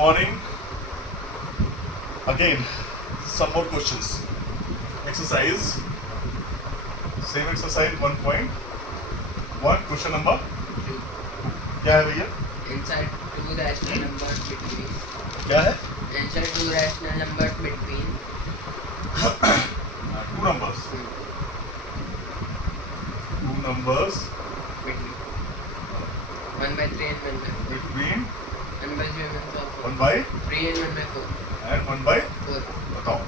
morning. Again, some more questions. Exercise. Same exercise 1.1. Question number. क्या है भैया? Insert two rational numbers between. क्या है? Insert two rational numbers between. Two numbers. Two numbers Between. 1 by 3 and 1 by 4. between 1 by 3 and 1 by 4. 1 by 3 and 1 by 4. and 1 by. 4. बताओ.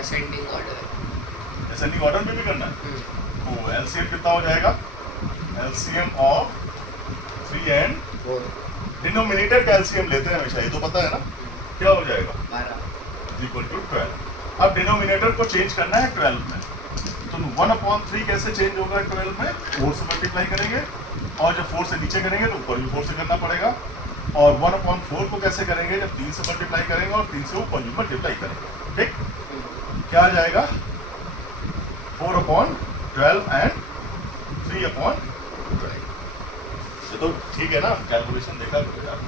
Ascending order. Ascending order में भी करना है. तो LCM कितना हो जाएगा? LCM of 3 and 4. डिनोमिनेटर का LCM लेते हैं हमेशा, ये तो पता है ना. क्या हो जाएगा? 12. Equal to 12. अब डिनोमिनेटर को चेंज करना है 12 में. तो 1/3 कैसे चेंज होगा 12 में? 4 से मल्टीप्लाई करेंगे, और जब 4 से नीचे करेंगे तो ऊपर भी 4 से करना पड़ेगा. और 1/4 को कैसे करेंगे? जब 3 से मल्टीप्लाई करेंगे और 3 से ऊपर भी मल्टीप्लाई करेंगे. ठीक, क्या आ जाएगा? 4/12 एंड 3/12. ये तो ठीक है ना, कैलकुलेशन देखा करो यार.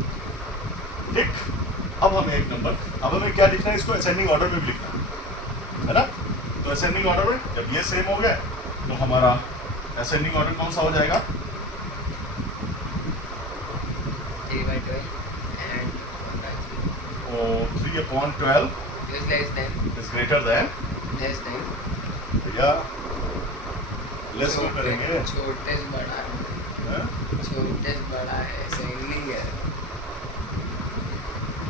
ठीक, अब हमें एक नंबर, अब हमें क्या लिखना है? इसको असेंडिंग ऑर्डर में भी लिखना है ना. तो असेंडिंग ऑर्डर में जब ये सेम हो गया तो हमारा असेंडिंग ऑर्डर कौन सा हो जाएगा? 3 by 12 and 1 by 3. और 3/12 Is less than. Is greater than. Less than. भैया लेस क्यों करेंगे? छोटे से बड़ा है. हाँ? छोटे से बड़ा है. Ascending है.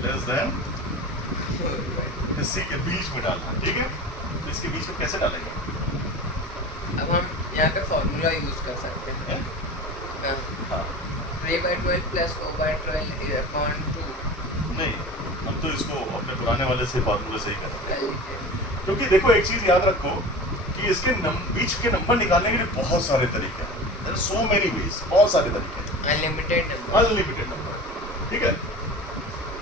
Less than 4 by 2. इसी के बीच में डालना. ठीक है, तो इसके बीच में कैसे डालेंगे? अब हम यहाँ पे फॉर्मूला यूज कर सकते हैं. हैं? हाँ. 3 by 12 plus 4 by 12 is upon 2. नहीं, हम तो इसको अपने पुराने वाले से फार्मूले से ही करेंगे. Well, क्योंकि देखो एक चीज याद रखो कि इसके बीच के नंबर निकालने के लिए बहुत सारे तरीके हैं. There are so many ways, बहुत सारे तरीके हैं. unlimited number. Unlimited number. ठीक है,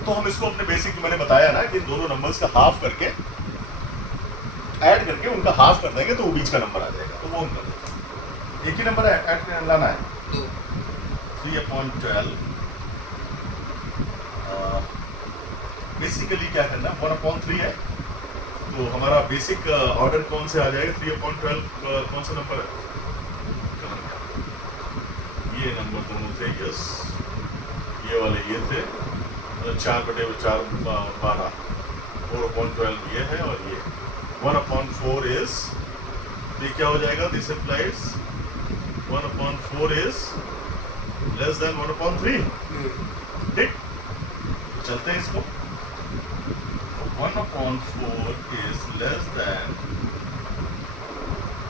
तो हम इसको अपने बेसिक मैंने बताया ना कि दोनों नंबर्स का हाफ करके ऐड करके उनका हाफ कर देंगे तो वो बीच का नंबर आ जाएगा. तो वो हम कर देंगे. एक ही नंबर ऐड लाना है. 2. 3/12 बेसिकली क्या करना है? 1/3 है, तो हमारा बेसिक ऑर्डर कौन से आ जाएगा? 3/12 कौन सा नंबर है? ये नंबर दोनों थे. यस, ये वाले ये थे. 4/4 12. 4/12 ये है, और ये 1/4 इज, ये क्या हो जाएगा? This implies 1/4 is less than 1/3. ठीक, चलते हैं इसको. 1/4 is less than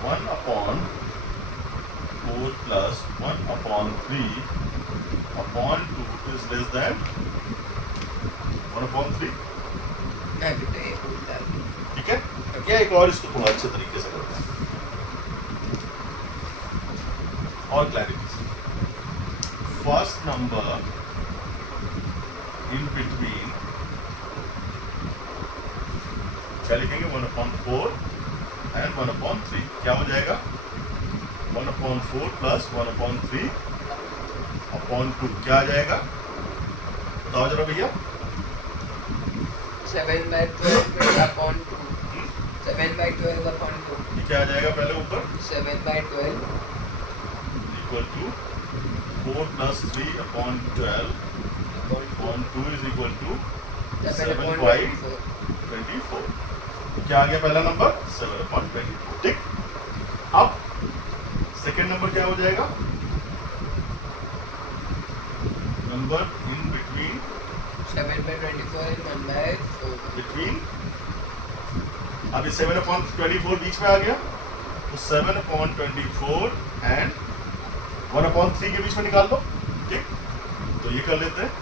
1/4 plus 1/3 upon 2 is less than 1/3. अभी तो ये उल्टा है. ठीक है, क्या एक और इसको थोड़ा अच्छे तरीके से करते हैं और clarity. First number in between क्या लिखेंगे? 1/4 एंड 1/3. क्या हो जाएगा? 1/4 प्लस 1/3 अपॉन 2. क्या आ जाएगा? बताओ जरा भैया. 7 by 12 upon 2. 7 by 12 upon 2. ये क्या आ जाएगा? पहले ऊपर 7 by 12 equal to 4 plus 3 upon 12 upon 2 is equal to 7 upon by 24. 24. क्या आ गया पहला नंबर? 7/24. ठीक, अब सेकेंड नंबर क्या हो जाएगा? Number in between 7 by 24 is 1 by 4. Between, अब ये 7/24 बीच में आ गया, तो 7/24 एंड 1/3 के बीच में निकाल दो. ठीक, तो ये कर लेते हैं.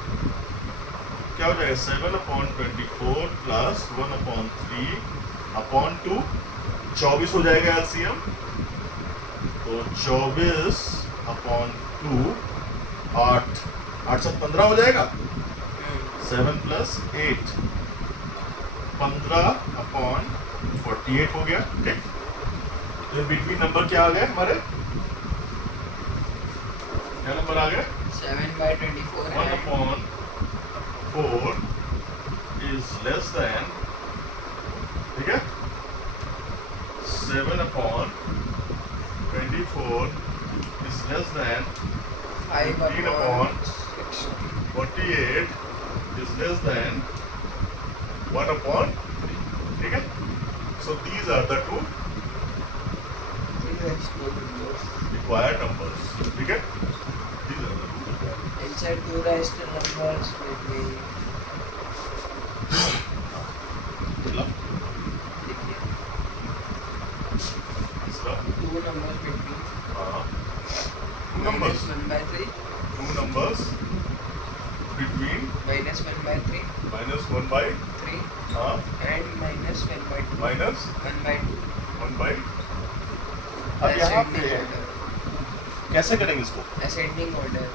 क्या हो जाएगा? 7/24 प्लस 1/3 अपॉन 2. 24 हो जाएगा LCM, तो 24/2 8 8 7 15 हो जाएगा. 7 प्लस 8 15/48 हो गया. ठीक, तो बिटवीन नंबर क्या आ गए हमारे? क्या नंबर आ गया? 7 by 24 1 and upon 24 is less than, ठीक है, 7 upon 24 is less than 5 15 upon upon 60. 48 is less than 1 upon 3, ठीक है. So these are the two required numbers, ठीक है. These are the two required. Inside two rational numbers between चला तीसरा, two numbers between हाँ, two numbers, -1 by 3, two numbers between -1 by 3, -1 by 3 हाँ and -1 by 2, minus 1 by 2. 1 by. अब यहाँ पे कैसे करेंगे इसको? Ascending order.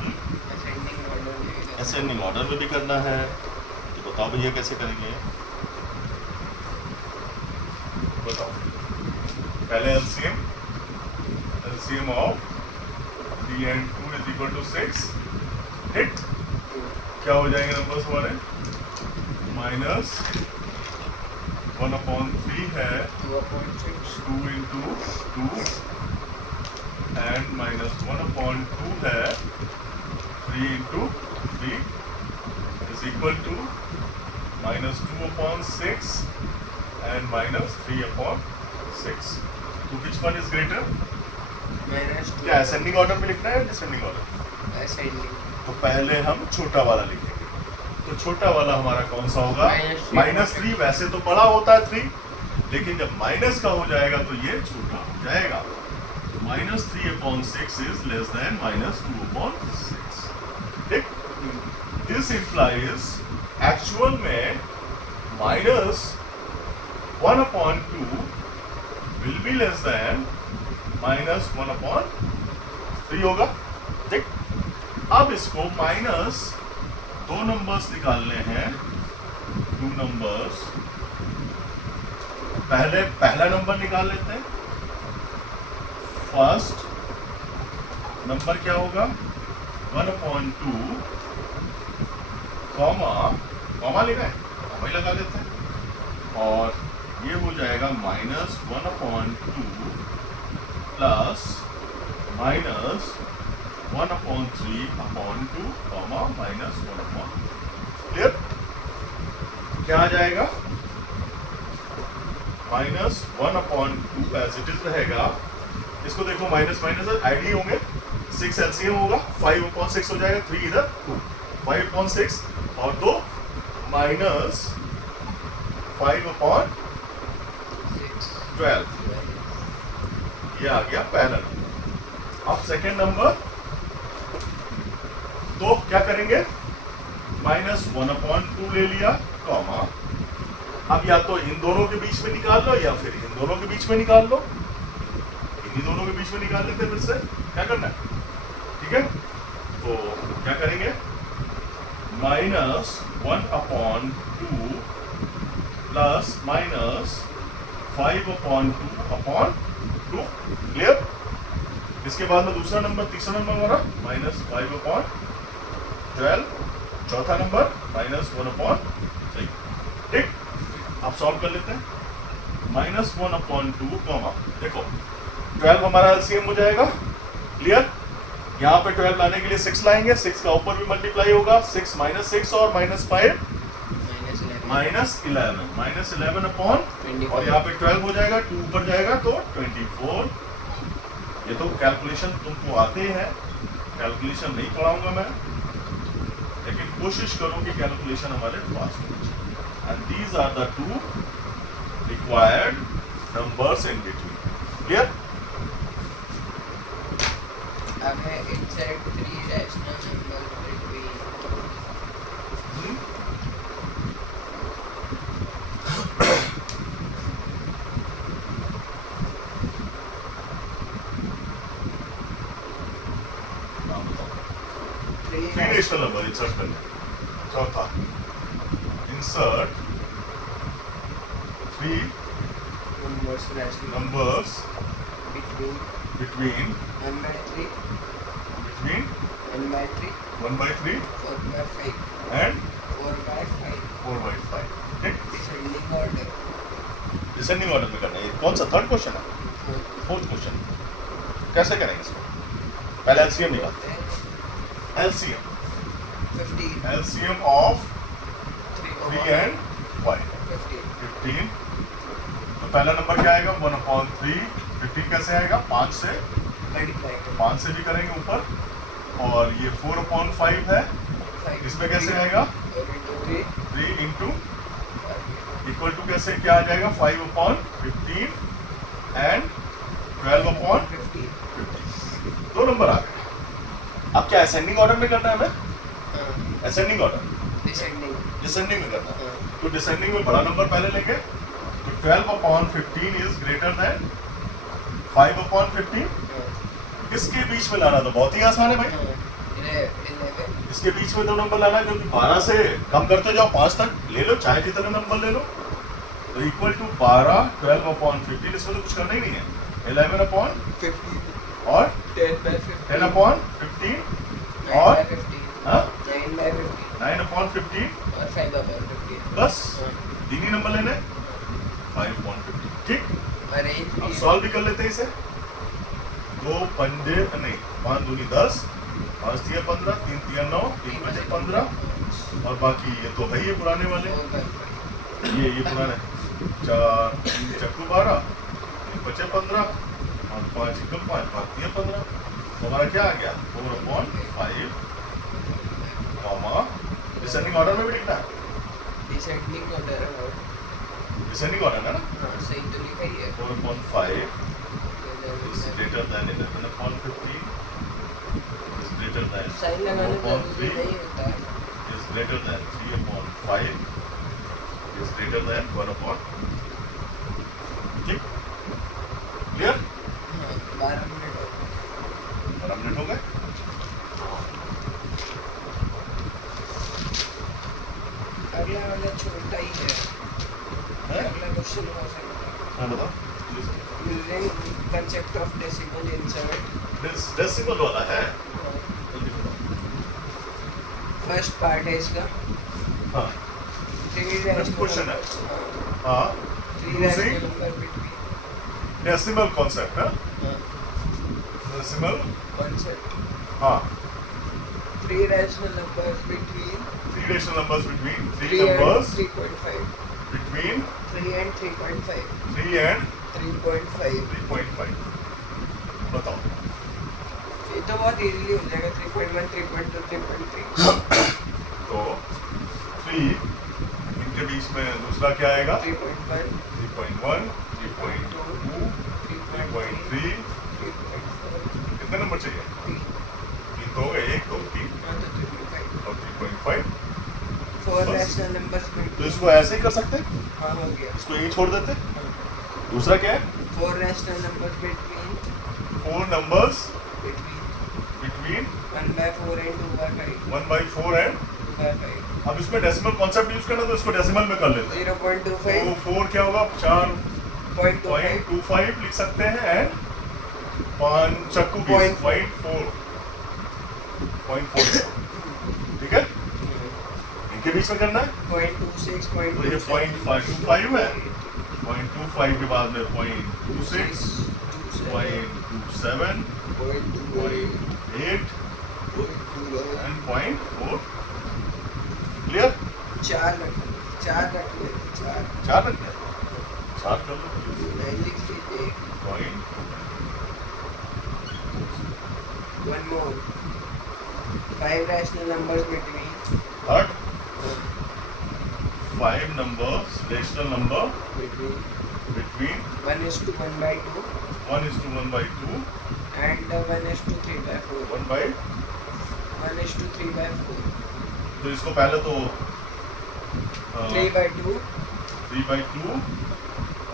Ascending order में असेंडिंग ऑर्डर में भी करना है, तो बताओ भैया कैसे करेंगे? बताओ. पहले LCM of 3 and 2 is equal to 6. Hit क्या हो जाएंगे नंबर्स हमारे? -1/3 है 2/6. 2 into 2 and -1/2 है 3 into 3 is equal to -2/6 and -3/6. So which one is greater? -2. क्या असेंडिंग ऑर्डर में लिखना है या डिसेंडिंग ऑर्डर? Ascending. तो पहले हम छोटा वाला लिखेंगे. तो छोटा वाला हमारा कौन सा होगा? -3. वैसे तो बड़ा होता है 3, लेकिन जब माइनस का हो जाएगा तो ये छोटा हो जाएगा. तो -3/6 is less than -2/6. ठीक? This implies एक्चुअल में -1/2 will be less than -1/3 होगा. ठीक? अब इसको माइनस दो नंबर्स निकालने हैं, 2 नंबर्स. पहले पहला नंबर निकाल लेते हैं. फर्स्ट नंबर क्या होगा? 1/2 कॉमा लिखा है, कॉमा ही लगा लेते हैं. और ये हो जाएगा -1/2 प्लस -1/3/2 कॉमा -1/. क्लियर? क्या आ जाएगा? -1/2 एज इट इज रहेगा. इसको देखो, माइनस माइनस आईडी होंगे. 6 एलसीएम होगा, 5/6 हो जाएगा, 3 इधर 2, 5/6 और 2 -5/12. ये आ गया पहला नंबर. अब सेकेंड नंबर, तो क्या करेंगे? -1/2 ले लिया, कॉमा. अब या तो इन दोनों के बीच में निकाल लो या फिर इन दोनों के बीच में निकाल लो. इन्हीं दोनों के बीच में निकाल लेते हैं. फिर से क्या करना है? ठीक है, तो क्या करेंगे? -1/2 प्लस -5/2/2. क्लियर? इसके बाद में दूसरा नंबर, तीसरा नंबर हमारा -5/12. चौथा नंबर -1/3. ठीक? अब सॉल्व कर लेते हैं. -1/2 कॉमा, देखो 12 हमारा एलसीएम हो जाएगा. क्लियर? यहाँ पे 12 लाने के लिए 6 लाएंगे. 6 का ऊपर भी मल्टीप्लाई होगा. 6 -6 और -5 -11/, और यहाँ पे 12 हो जाएगा, 2 ऊपर जाएगा तो 24. ये तो कैलकुलेशन तुमको आते ही है, कैलकुलेशन नहीं पढ़ाऊंगा मैं, लेकिन कोशिश करो कि कैलकुलेशन हमारे फास्ट हो जाए. And these are the 2 required numbers in between. Clear? अब है insert 3 rational numbers between three rational number insert करने. चौथा, insert 3 numbers rational numbers between between 1/3, 1/3, 1/3, 1/3 4/5, and 4/5, descending order में करना है। कौन सा थर्ड क्वेश्चन है? Fourth question. कैसे करेंगे इसको? पहले एलसीएम निकालते हैं। LCM 15 LCM of 3 and 5 15 15। तो पहला नंबर क्या आएगा? 1/3। 15 कैसे आएगा? 5 से, मल्टीप्लाई 5 से भी करेंगे ऊपर। और ये 4/5 है, इसमें कैसे आएगा? 3 इंटू इक्वल टू कैसे क्या आ जाएगा? 5/15 एंड 12/15। 2 नंबर आ गए। अब क्या असेंडिंग ऑर्डर में करना है हमें? असेंडिंग ऑर्डर, डिसेंडिंग में करना है। तो डिसेंडिंग में बड़ा नंबर पहले लेंगे। तो 12/15 इज ग्रेटर देन 5/15। इसके बीच में लाना तो बहुत ही आसान है भाई। इसके बीच में 2 नंबर लाना है, क्योंकि 12 से कम करते जाओ 5 तक ले लो, चाहे जितने नंबर ले लो। तो इक्वल टू 12 12/15। इसमें तो कुछ करना ही नहीं है। 11/15 और 10/15 और 9/15 बस 3 ही नंबर लेने, 5/15। ठीक, अब सॉल्व भी कर लेते हैं इसे। 2 पंजे नहीं, 5 दूनी 10, 5 तिया 15, 3 तिया 9, 3 बजे 15 और बाकी ये तो है ही पुराने वाले। ये पुराने 4 3 चक्कू 12, 3 बचे 15 और 5 एकम 5, 5 तिया 15। तो हमारा क्या आ गया? 4/5, डिसेंडिंग ऑर्डर में भी लिखना है। डिसेंडिंग ऑर्डर है ना? 4/5 is greater than 11/15 is greater than 4/3 is greater than 3/5 is greater than 1/. ठीक, क्लियर? 12 मिनट हो गए। अगला वाला छोटा ही है। अगला क्वेश्चन हो सकता है। हाँ बताओ। Using concept of decimal insert. Decimal वाला है। फर्स्ट पार्ट है इसका। हाँ, 3 question है। हाँ, using number between decimal concept है। Decimal concept. हाँ, 3 rational numbers between 3 rational numbers between 3 3 and numbers 3.5. between 3 and 3.5. 3 and 3.5. 3.5। बताओ। ये तो बहुत इजीली हो जाएगा। 3.1, 3.2, 3.3. तो 3 इनके बीच में दूसरा क्या आएगा? 3.1, 3.1, 3.2, 3.3। कितने नंबर चाहिए? 3 तो हो गए, 1 2 3 और 3.5। 4 बस। rational numbers तो between. इसको ऐसे ही कर सकते हैं, हाँ हो गया। इसको यही छोड़ देते हैं। दूसरा क्या है? 4 rational numbers between 4 numbers between between 1/4 and 2/5. 1/4 and 2/5. अब इसमें डेसिमल कॉन्सेप्ट यूज करना, तो इसको डेसिमल में कर लेते हैं। 0.25. तो 4 क्या होगा? 0.25. 4.25 लिख सकते हैं एंड 5 चक्कू 0.4। ठीक है, इनके बीच में करना है। 0.26. तो ये 0.525 है, 0.25 के बाद में 0.26, 0.27, 0.8 and 0.4। क्लियर? 4 रख लेते। 4 4 रख दिया, 4 कर लो। लिख लीजिए। Point 1 more. 5 rational numbers between third 5 numbers, rational number between between 1:1/2 1:1/2 and 1:3/4. 1:3/4. तो इसको पहले तो 3/2 3/2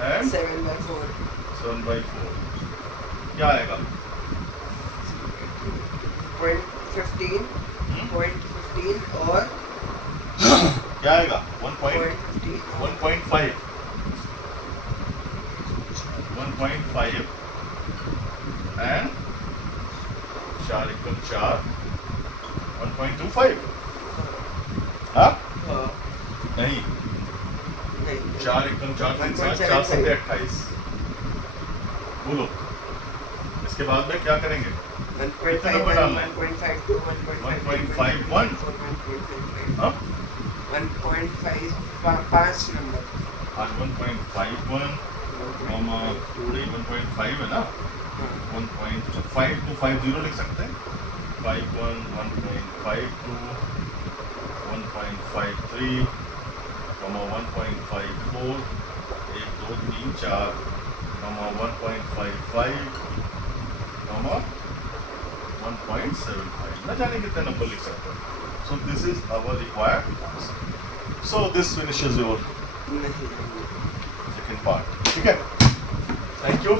and 7/4. 7/4 क्या आएगा? 0.15 और क्या आएगा? 1.5 and 4 equal 4 1.25। हाँ, नहीं, नहीं 4 4 एकम 4 3 7 1.75 4 7 28 बोलो इसके बाद में क्या करेंगे 1.51 नंबर डालना है? 1.52 1.51 हाँ 1.5 नंबर आज 1.51 कॉमा 1.5 है ना 1.5 to 50 लिख सकते हैं 51 1.52 1.53 कॉमा 1.54 1 2 3 4 कॉमा 1.55 कॉमा 1.75 न जाने कितने नंबर लिख सकते हैं so this is our required answer so this finishes your नहीं second part ठीक है थैंक यू